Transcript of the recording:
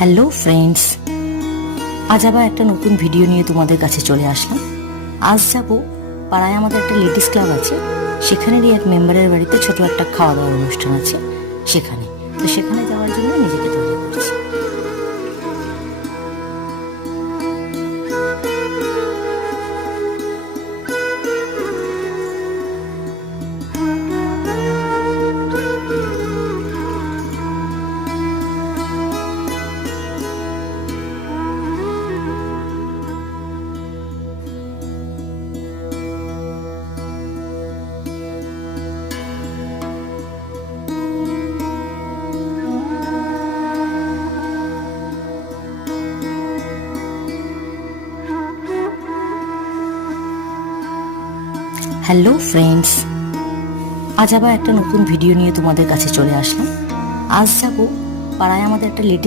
Hello friends, আজ আবার একটা নতুন ভিডিও নিয়ে তোমাদের কাছে চলে আসলাম। আজ যাব পাড়ায় আমাদের একটা লেডিস ক্লাব আছে, সেখানেরই এক মেম্বারের বাড়িতে ছোট একটা খাওয়া দাওয়ার অনুষ্ঠান আছে। সেখানে যাওয়ার জন্য নিজেকে তৈরি করছি। হ্যালো ফ্রেন্ডস, আজ আবার একটা নতুন ভিডিও নিয়ে তোমাদের কাছে চলে আসলাম। আজ যাব পাড়ায় আমাদের একটা লেডিস